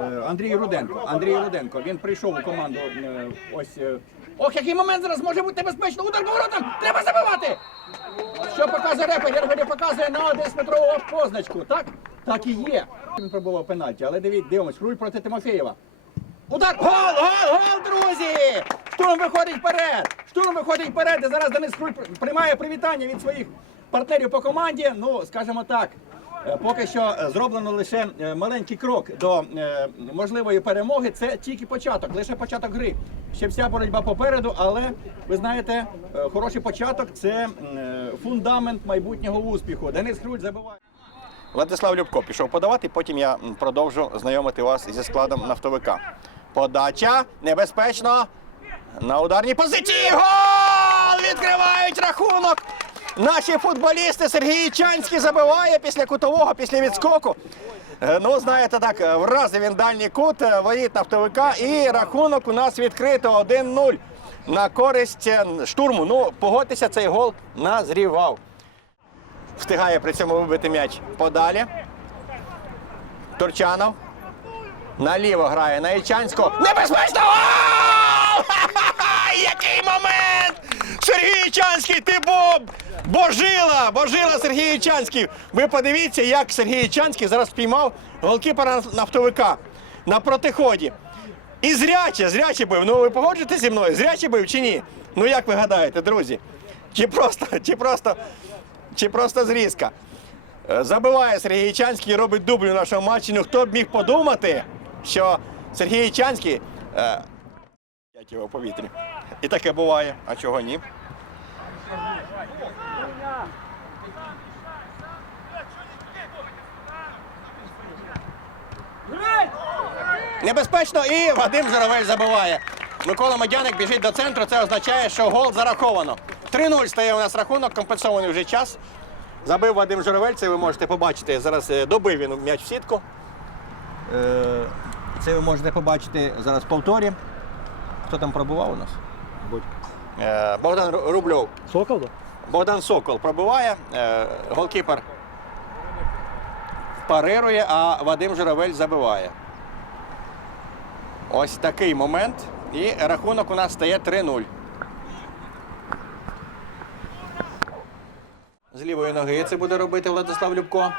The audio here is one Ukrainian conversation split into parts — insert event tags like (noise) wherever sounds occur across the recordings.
е, Андрій Руденко. Андрій Руденко. Він прийшов у команду. е, Ось. е, Ох, який момент зараз може бути небезпечно. Удар поворотом! Треба забивати! Що показує репер? Репер показує на 10 метрову позначку. Так? Так і є. Він пробував пенальті, але дивіться, дивимось, Хруль проти Тимофєєва. Удар! Гол! Гол! Гол, друзі! Штурм виходить вперед! Штурм виходить вперед. І зараз Денис Хруль приймає привітання від своїх партнерів по команді. Ну, скажімо так. Е, Поки що е, зроблено лише е, маленький крок до можливої перемоги. Це тільки початок, лише початок гри. Ще вся боротьба попереду, але ви знаєте, хороший початок це фундамент майбутнього успіху. Денис Хруль забиває. Владислав Любко пішов подавати, потім я продовжу знайомити вас зі складом нафтовика. Подача небезпечно. На ударній позиції. Гол! Відкривають рахунок. Наші футболісти Сергій Чанський забиває після кутового, після відскоку. Е, Ну, знаєте, так, е, вразив він дальній кут е, воріт нафтовика. І рахунок у нас відкрито 1-0 на користь штурму. Ну, погодьтеся, цей гол назрівав. Встигає при цьому вибити м'яч подалі. Турчанов. Наліво грає на Ільчанського. Небезпечно! Гол! (laughs) Який момент! Сергій Ільчанський, ти боб! Божила! Божила Сергій Ільчанський! Ви подивіться, як Сергій Ільчанський зараз спіймав голкіпера нафтовика на протиході. І зряче, зряче бив. Ну ви погоджуєтеся зі мною? Зряче бив чи ні? Ну як ви гадаєте, друзі? Чи просто, чи просто, чи просто зрізка? Е, Забиває Сергій Ічанський, робить дубль у нашому матчі. Ну хто б міг подумати, що Сергій Ічанський е, його повітрі. І таке буває. А чого ні? Небезпечно і Вадим Журавель забиває. Микола Мадяник біжить до центру. Це означає, що гол зараховано. 3-0 стає у нас рахунок, компенсований вже час. Забив Вадим Журавель, це ви можете побачити. Зараз е, добив він м'яч в сітку. Е, Це ви можете побачити зараз в повторі. Хто там пробував у нас? Е, Богдан Рубльов. Сокол, да? Богдан Сокол пробиває, е, голкіпер парирує, а Вадим Журавель забиває. Ось такий момент. І рахунок у нас стає 3-0. З лівої ноги це буде робити Владислав Любко.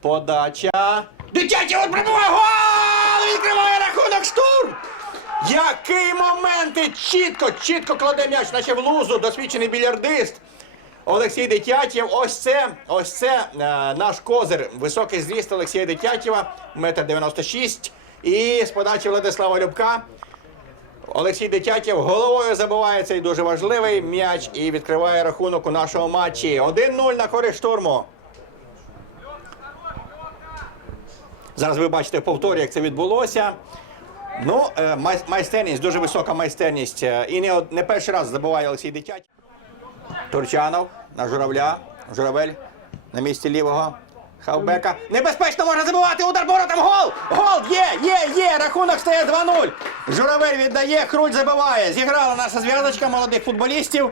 Подача. Дитячий от пробиває гол! Відкриває рахунок штурм! Який момент! І чітко, чітко кладе м'яч, наче в лузу, досвідчений більярдист. Олексій Дитятєв, ось це, ось це е, наш козир. Високий зріст Олексія Дитятєва, метр 96. І з подачі Владислава Любка. Олексій Дитятєв головою забиває цей дуже важливий м'яч і відкриває рахунок у нашому матчі. 1-0 на користь штурму. Зараз ви бачите в повторі, як це відбулося. Ну, е, май- майстерність, дуже висока майстерність. Е, І не, не перший раз забуває Олексій Дитять. Турчанов на журавля. Журавель на місці лівого. Хавбека. Небезпечно можна забивати удар поворотом. Гол! Гол! Рахунок стає 2-0. Журавель віддає, Круль забиває. Зіграла наша зв'язочка молодих футболістів.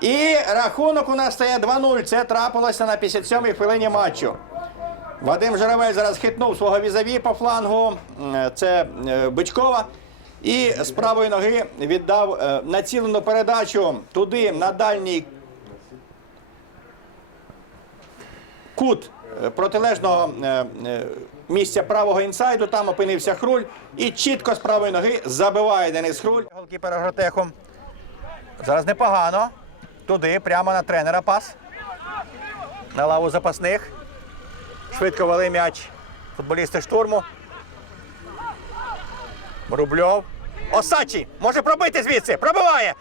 І рахунок у нас стає 2-0. Це трапилося на 57-й хвилині матчу. Вадим Журавель зараз хитнув свого візаві по флангу. Це е, Бичкова. І з правої ноги віддав е, націлену передачу туди, на дальній кут е, протилежного місця правого інсайду. Там опинився Хруль. І чітко з правої ноги забиває Денис Хруль. Голкіпер Агротеху. Зараз непогано. Туди, прямо на тренера пас. На лаву запасних. Швидко вели м'яч футболісти штурму. Рубльов. Осачі може пробити звідси. Пробиває.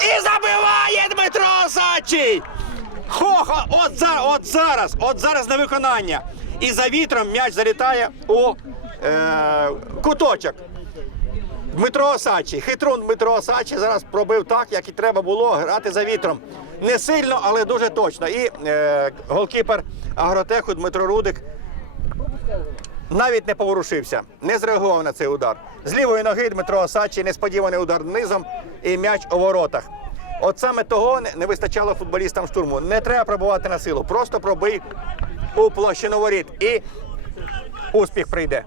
І забиває Дмитро Осачий. Хо-хо, от зараз, от зараз, от зараз на виконання. І за вітром м'яч залітає у е, куточок. Дмитро Осачий, хитрун Дмитро Осачий зараз пробив так, як і треба було грати за вітром. Не сильно, але дуже точно. І е, голкіпер Агротеху Дмитро Рудик навіть не поворушився, не зреагував на цей удар. З лівої ноги Дмитро Осачий несподіваний удар низом і м'яч у воротах. От саме того не вистачало футболістам штурму. Не треба пробувати на силу, просто пробий у площину воріт. І успіх прийде.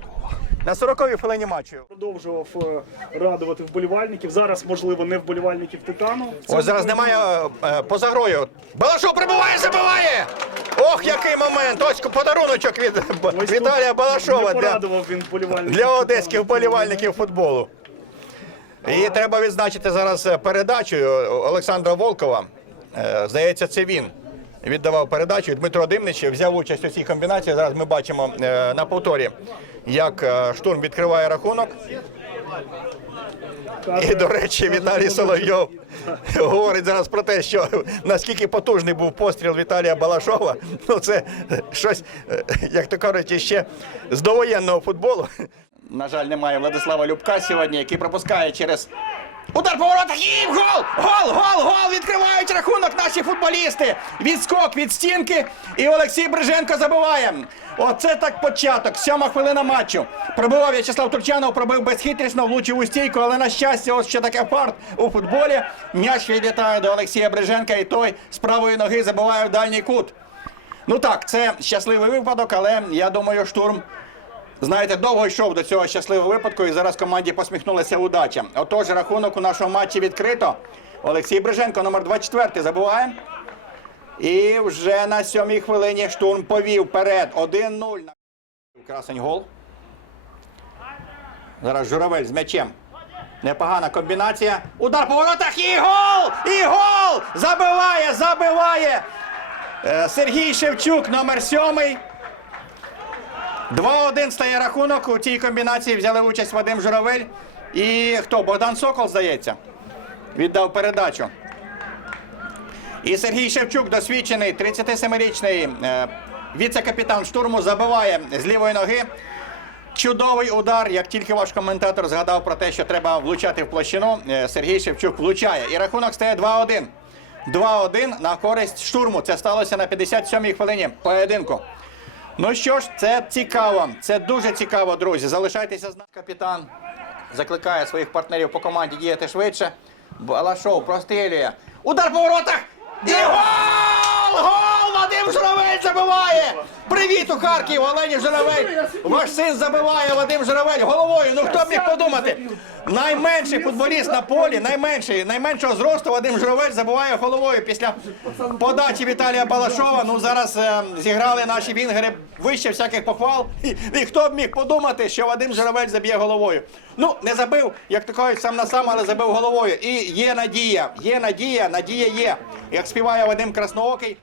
на 40-й хвилині матчу. Продовжував е, радувати вболівальників. Зараз, можливо, не вболівальників Титану. Ось зараз немає е, поза грою. Балашов прибуває, забиває! Ох, який момент! Ось подаруночок від Ось тут Віталія Балашова Не для, порадував він вболівальників. для одеських вболівальників футболу. І треба відзначити зараз передачу Олександра Волкова. Е, Здається, це він віддавав передачу. Дмитро Димнич взяв участь у цій комбінації. Зараз ми бачимо е, на повторі, як е, штурм відкриває рахунок. І, до речі, Віталій Соловйов говорить зараз про те, що наскільки потужний був постріл Віталія Балашова. Ну, це щось, е, як то кажуть, ще з довоєнного футболу. На жаль, немає Владислава Любка сьогодні, який пропускає через удар по воротах і гол! Гол! Гол! Гол! Відкривають рахунок наші футболісти. Відскок від стінки. І Олексій Бриженко забиває. Оце так початок. Сьома хвилина матчу. Пробивав В'ячеслав Турчанов, пробив безхитрісно, влучив у стійку, але на щастя, ось ще таке фарт у футболі. М'яч відлітає до Олексія Бриженка, і той з правої ноги забиває в дальній кут. Ну так, це щасливий випадок, але я думаю, штурм. Знаєте, довго йшов до цього щасливого випадку, і зараз команді посміхнулася удача. Отож, рахунок у нашому матчі відкрито. Олексій Бриженко, номер 24, забуває. І вже на сьомій хвилині штурм повів вперед. 1-0. Красень гол. Зараз Журавель з м'ячем. Непогана комбінація. Удар по воротах і гол! І гол! Забиває, забиває! Е, Сергій Шевчук, номер сьомий. 2-1 стає рахунок. У цій комбінації взяли участь Вадим Журавель і хто? Богдан Сокол, здається. Віддав передачу. І Сергій Шевчук, досвідчений 37-річний е, віце-капітан штурму, забиває з лівої ноги. Чудовий удар. Як тільки ваш коментатор згадав про те, що треба влучати в площину, е, Сергій Шевчук влучає. І рахунок стає 2-1. 2-1 на користь штурму. Це сталося на 57-й хвилині поєдинку. Ну що ж, це цікаво. Це дуже цікаво, друзі. Залишайтеся з нами. Капітан закликає своїх партнерів по команді діяти швидше. Балашов прострілює. Удар по воротах! Гол! Гол! Забиває! Привіт у Харків! Олені Журавель! Ваш син забиває Вадим Журавель головою. Ну хто б міг подумати? Найменший футболіст на полі, найменший, найменшого зросту Вадим Журавель забиває головою після подачі Віталія Балашова. Ну зараз е, зіграли наші вінгери вище всяких похвал. І, і хто б міг подумати, що Вадим Журавель заб'є головою? Ну, не забив, як то кажуть, сам на сам, але забив головою. І є надія, є надія, надія є. Як співає Вадим Красноокий.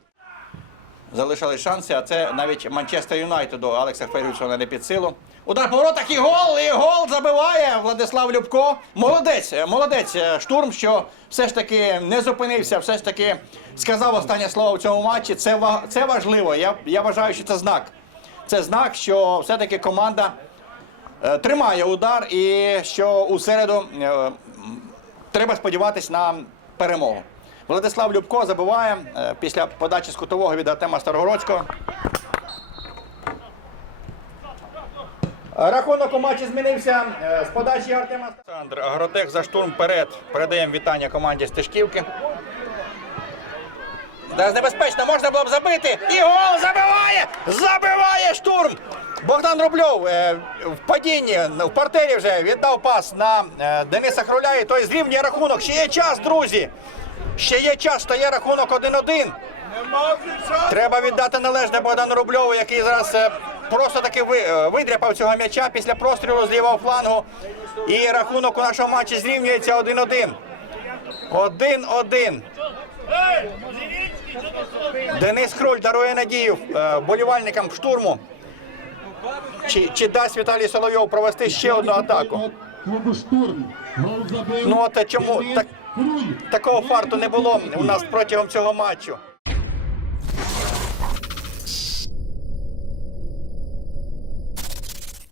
Залишились шанси, а це навіть Манчестер Юнайтеду Алекса Фергюсона не під силу. Удар по воротах і гол, і гол забиває Владислав Любко. Молодець, молодець е, штурм, що все ж таки не зупинився, все ж таки сказав останнє слово в цьому матчі. Це, це важливо. Я, я вважаю, що це знак. Це знак, що все-таки команда е, тримає удар і що у середу е, треба сподіватись на перемогу. Владислав Любко забиває е, після подачі з кутового від Артема Старогородського. Рахунок у матчі змінився е, з подачі Артема Олександр Агротех за штурм вперед. Передаємо вітання команді Стежківки. Зараз небезпечно, можна було б забити. І гол забиває! Забиває штурм! Богдан Рубльов е, в падінні в партері вже віддав пас на е, Дениса Хруля, і той зрівнює рахунок. Ще є час, друзі. Ще є час, стає рахунок 1-1. Треба віддати належне Богдану Рубльову, який зараз е, просто таки е, видряпав цього м'яча після прострілу з лівого флангу. І рахунок у нашому матчі зрівнюється 1-1. 1-1. Денис Кроль дарує надію е, болівальникам штурму. Чи, чи дасть Віталій Соловйов провести ще одну атаку? Ну от чому так. Такого фарту не було у нас протягом цього матчу?